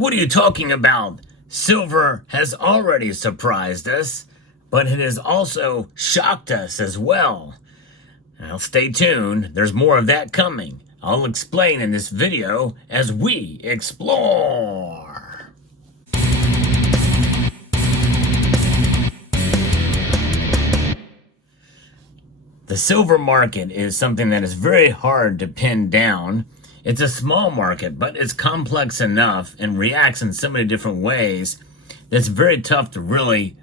What are you talking about? Silver has already surprised us, but it has also shocked us as well. Now stay tuned, there's more of that coming. I'll explain in this video as we explore. The silver market is something that is very hard to pin down. It's a small market, but it's complex enough and reacts in so many different ways that it's very tough to really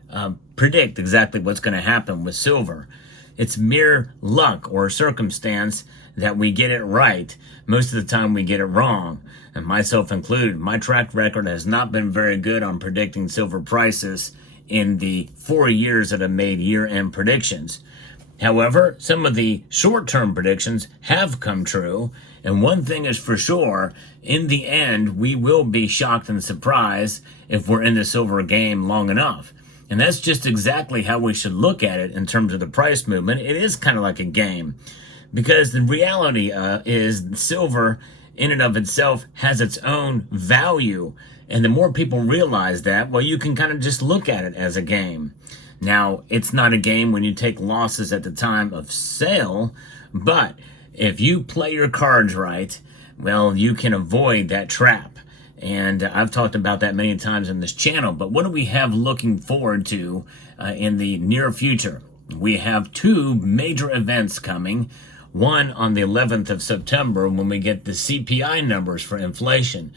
predict exactly what's going to happen with silver. It's mere luck or circumstance that we get it right. Most of the time we get it wrong, and myself included. My track record has not been very good on predicting silver prices in the 4 years that I've made year-end predictions. However, some of the short-term predictions have come true, and one thing is for sure, in the end, we will be shocked and surprised if we're in the silver game long enough. And that's just exactly how we should look at it in terms of the price movement. It is kind of like a game, because the reality is silver in and of itself has its own value. And the more people realize that, well, you can kind of just look at it as a game. Now, it's not a game when you take losses at the time of sale, but if you play your cards right, well, you can avoid that trap. And I've talked about that many times on this channel, but what do we have looking forward to in the near future? We have two major events coming. One on the 11th of September when we get the CPI numbers for inflation.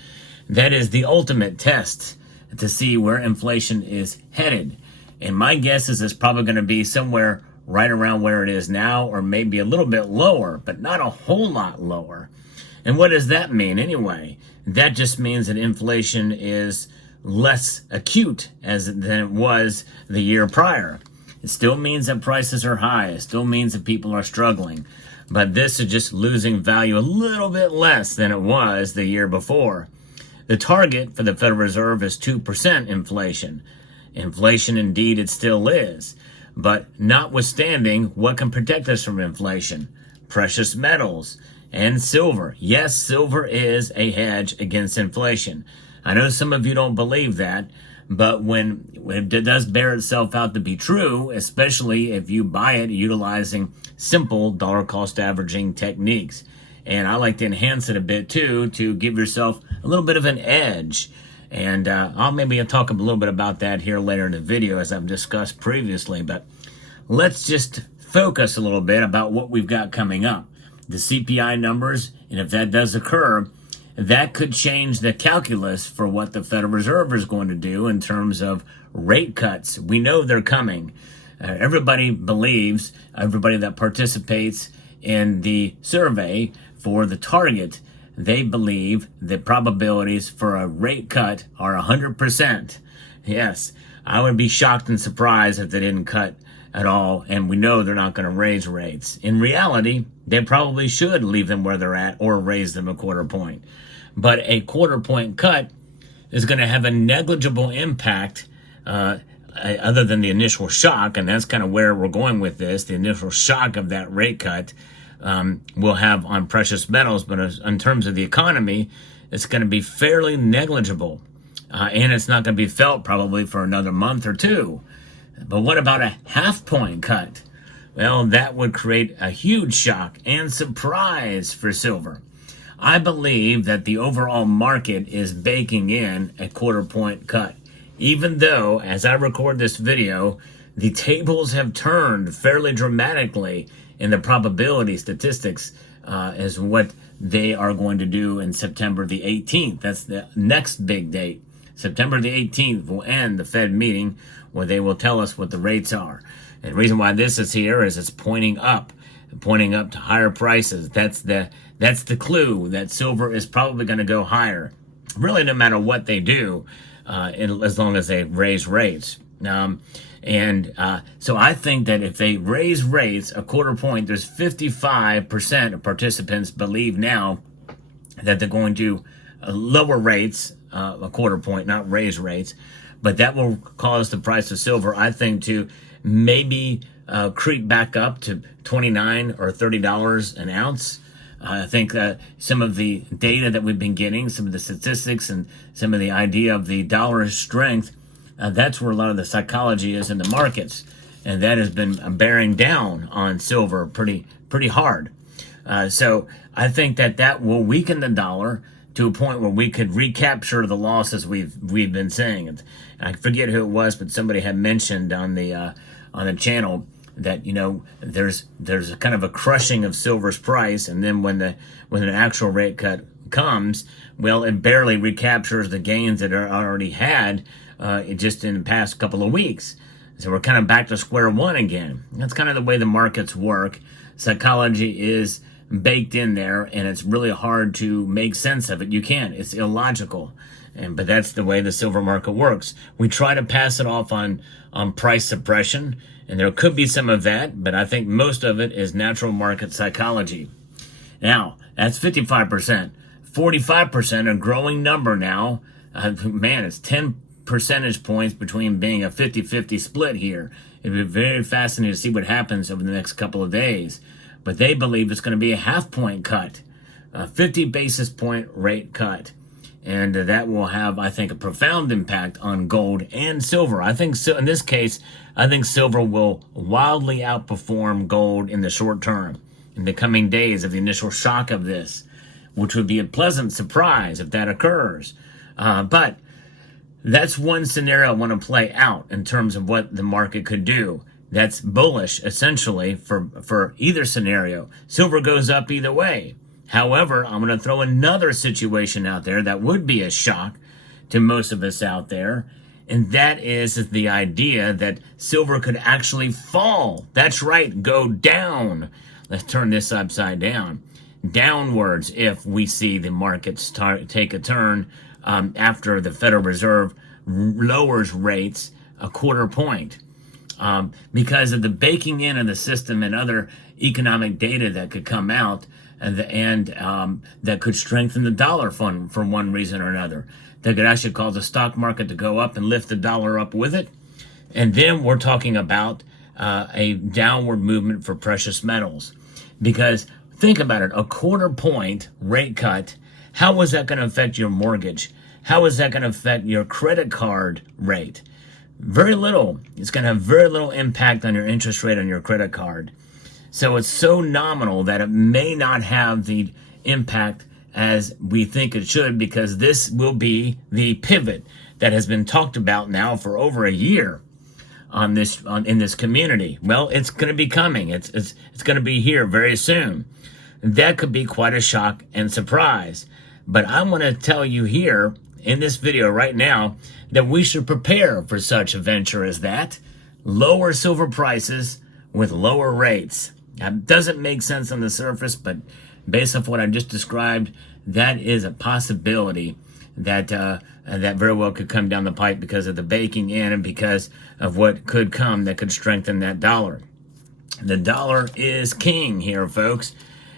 That is the ultimate test to see where inflation is headed. And my guess is it's probably going to be somewhere right around where it is now, or maybe a little bit lower, but not a whole lot lower. And what does that mean anyway? That just means that inflation is less acute than it was the year prior. It still means that prices are high. It still means that people are struggling. But this is just losing value a little bit less than it was the year before. The target for the Federal Reserve is 2% inflation. Inflation, indeed, it still is. But notwithstanding, what can protect us from inflation? Precious metals and silver. Yes, silver is a hedge against inflation. I know some of you don't believe that, but when it does bear itself out to be true, especially if you buy it utilizing simple dollar cost averaging techniques. And I like to enhance it a bit too, to give yourself a little bit of an edge. And I'll talk a little bit about that here later in the video, as I've discussed previously. But let's just focus a little bit about what we've got coming up. The CPI numbers, and if that does occur, that could change the calculus for what the Federal Reserve is going to do in terms of rate cuts. We know they're coming. Everybody believes, everybody that participates in the survey for the target, they believe the probabilities for a rate cut are 100%. Yes, I would be shocked and surprised if they didn't cut at all, and we know they're not going to raise rates. In reality, they probably should leave them where they're at or raise them a quarter point. But a quarter point cut is going to have a negligible impact other than the initial shock, and that's kind of where we're going with this. The initial shock of that rate cut will have on precious metals, but in terms of the economy, it's going to be fairly negligible. And it's not going to be felt probably for another month or two. But what about a half-point cut? Well, that would create a huge shock and surprise for silver. I believe that the overall market is baking in a quarter-point cut, even though, as I record this video, the tables have turned fairly dramatically in the probability statistics as what they are going to do in September the 18th. That's the next big date. September the 18th will end the Fed meeting where they will tell us what the rates are. And the reason why this is here is it's pointing up to higher prices. That's the clue that silver is probably going to go higher. Really, no matter what they do, as long as they raise rates. So I think that if they raise rates a quarter point, there's 55% of participants believe now that they're going to lower rates a quarter point, not raise rates. But that will cause the price of silver, I think, to maybe creep back up to $29 or $30 an ounce. I think some of the data that we've been getting, some of the statistics, and some of the idea of the dollar's strength, that's where a lot of the psychology is in the markets, and that has been bearing down on silver pretty hard. So I think that will weaken the dollar to a point where we could recapture the losses we've been seeing. I forget who it was, but somebody had mentioned on the channel that there's a kind of a crushing of silver's price, and then when an actual rate cut comes, well, it barely recaptures the gains that are already had just in the past couple of weeks. So we're kind of back to square one again. That's kind of the way the markets work. Psychology is baked in there, and it's really hard to make sense of it. You can't. It's illogical. But that's the way the silver market works. We try to pass it off on price suppression, and there could be some of that, but I think most of it is natural market psychology. Now, that's 55%. 45%, a growing number now. Man, it's 10 percentage points between being a 50-50 split here. It'd be very fascinating to see what happens over the next couple of days. But they believe it's going to be a half-point cut, a 50 basis point rate cut. And that will have, I think, a profound impact on gold and silver. I think so. In this case, I think silver will wildly outperform gold in the short term, in the coming days of the initial shock of this, which would be a pleasant surprise if that occurs. But that's one scenario I want to play out in terms of what the market could do. That's bullish, essentially, for either scenario. Silver goes up either way. However, I'm going to throw another situation out there that would be a shock to most of us out there, and that is the idea that silver could actually fall. That's right, go down. Let's turn this upside down. Downwards if we see the markets take a turn after the Federal Reserve lowers rates a quarter point. Because of the baking in of the system and other economic data that could come out, and that could strengthen the dollar fund for one reason or another. That could actually cause the stock market to go up and lift the dollar up with it. And then we're talking about a downward movement for precious metals. Because think about it, a quarter point rate cut, how is that going to affect your mortgage? How is that going to affect your credit card rate? Very little. It's going to have very little impact on your interest rate on your credit card. So it's so nominal that it may not have the impact as we think it should, because this will be the pivot that has been talked about now for over a year in this community. Well, it's going to be coming. It's going to be here very soon. That could be quite a shock and surprise. But I'm going to tell you here in this video right now that we should prepare for such a venture as that. Lower silver prices with lower rates. That doesn't make sense on the surface, but based off what I just described, that is a possibility that that very well could come down the pipe because of the baking in and because of what could come that could strengthen that dollar. The dollar is king here, folks.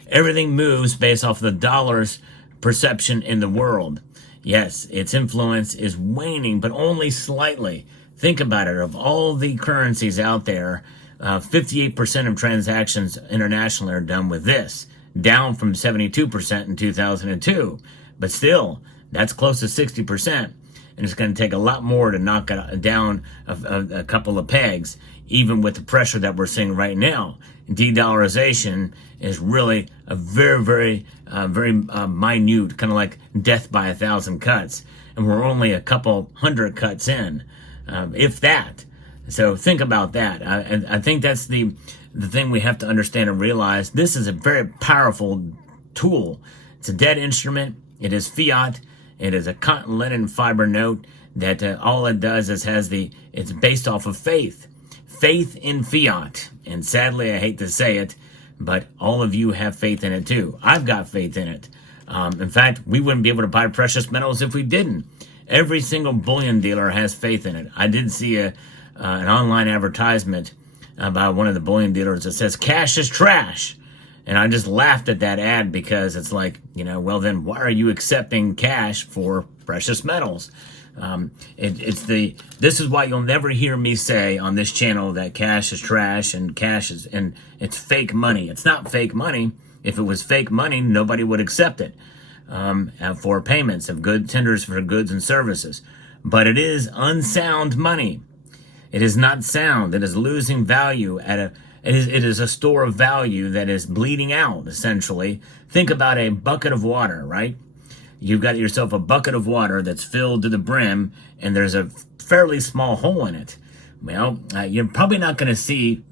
Everything moves based off the dollar's perception in the world. Yes, its influence is waning, but only slightly. Think about it. Of all the currencies out there, 58% of transactions internationally are done with this, down from 72% in 2002. But still, that's close to 60%. And it's going to take a lot more to knock it down a couple of pegs, even with the pressure that we're seeing right now. De-dollarization is really a very minute, kind of like death by 1,000 cuts. And we're only a couple hundred cuts in, if that. So think about that. I think that's the thing we have to understand and realize. This is a very powerful tool. It's a debt instrument. It is fiat. It is a cotton linen fiber note that all it does is it's based off of faith. Faith in fiat. And sadly, I hate to say it, but all of you have faith in it too. I've got faith in it. In fact, we wouldn't be able to buy precious metals if we didn't. Every single bullion dealer has faith in it. I did see an online advertisement by one of the bullion dealers that says cash is trash. And I just laughed at that ad because it's like, well then why are you accepting cash for precious metals? This is why you'll never hear me say on this channel that cash is trash and it's fake money. It's not fake money. If it was fake money, nobody would accept it for payments of good tenders for goods and services. But it is unsound money. It is not sound. It is losing value it is a store of value that is bleeding out, essentially. Think about a bucket of water, right? You've got yourself a bucket of water that's filled to the brim, and there's a fairly small hole in it. Well, you're probably not going to see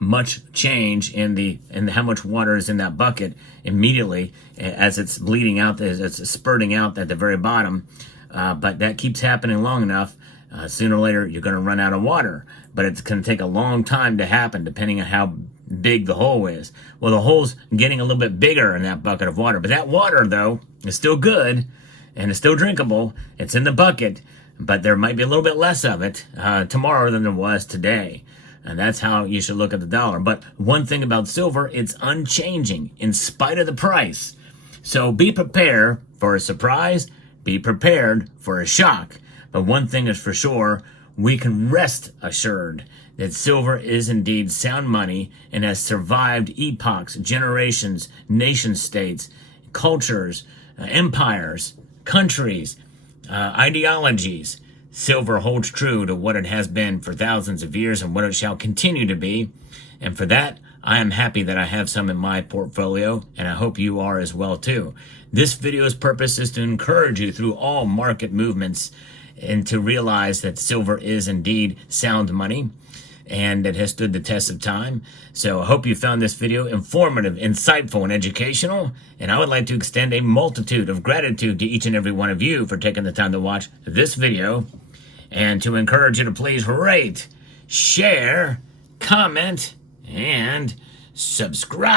much change in how much water is in that bucket immediately as it's bleeding out, as it's spurting out at the very bottom. But that keeps happening long enough. Sooner or later, you're going to run out of water. But it's going to take a long time to happen, depending on how big the hole is. Well, the hole's getting a little bit bigger in that bucket of water. But that water, though, is still good, and it's still drinkable. It's in the bucket, but there might be a little bit less of it tomorrow than there was today. And that's how you should look at the dollar. But one thing about silver, it's unchanging in spite of the price. So be prepared for a surprise. Be prepared for a shock. But one thing is for sure, we can rest assured that silver is indeed sound money and has survived epochs, generations, nation states, cultures, empires, countries, ideologies. Silver holds true to what it has been for thousands of years and what it shall continue to be. And for that, I am happy that I have some in my portfolio, and I hope you are as well too. This video's purpose is to encourage you through all market movements and to realize that silver is indeed sound money and it has stood the test of time. So I hope you found this video informative, insightful, and educational. And I would like to extend a multitude of gratitude to each and every one of you for taking the time to watch this video, and to encourage you to please rate, share, comment, and subscribe.